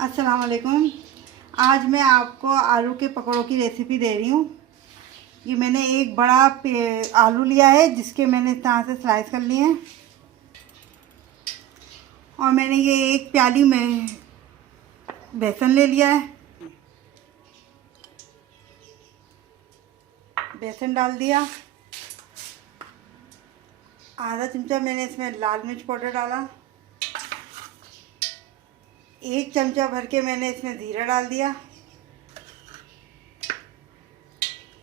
अस्सलाम वालेकुम। आज मैं आपको आलू के पकौड़ों की रेसिपी दे रही हूँ। ये मैंने एक बड़ा आलू लिया है जिसके मैंने इस तरह से स्लाइस कर लिए हैं और मैंने ये एक प्याली में बेसन ले लिया है। बेसन डाल दिया। आधा चमचा मैंने इसमें लाल मिर्च पाउडर डाला। एक चमचा भर के मैंने इसमें जीरा डाल दिया।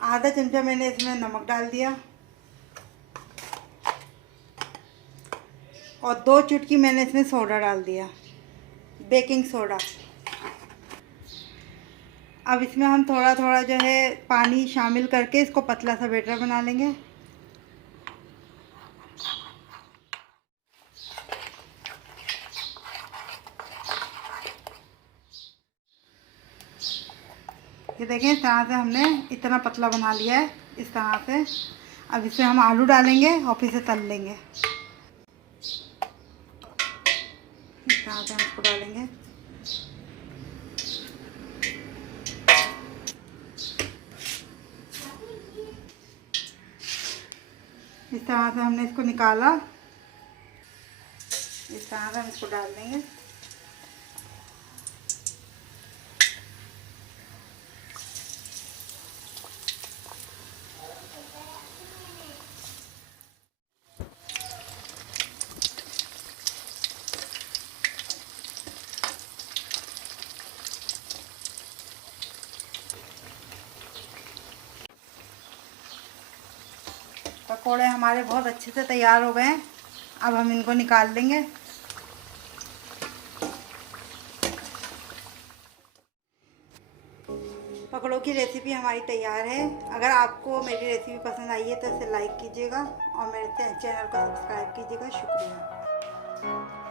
आधा चमचा मैंने इसमें नमक डाल दिया और 2 चुटकी मैंने इसमें सोडा डाल दिया, बेकिंग सोडा। अब इसमें हम थोड़ा थोड़ा जो है पानी शामिल करके इसको पतला सा बैटर बना लेंगे। ये देखें, इस तरह से हमने इतना पतला बना लिया है। इस तरह से अब इसमें हम आलू डालेंगे और फिर से तल लेंगे। इस तरह से हम इसको डालेंगे। इस तरह से हमने इसको निकाला। इस तरह से हम इसको डाल देंगे। पकोड़े हमारे बहुत अच्छे से तैयार हो गए हैं। अब हम इनको निकाल लेंगे। पकौड़ों की रेसिपी हमारी तैयार है। अगर आपको मेरी रेसिपी पसंद आई है तो इसे लाइक कीजिएगा और मेरे चैनल को सब्सक्राइब कीजिएगा। शुक्रिया।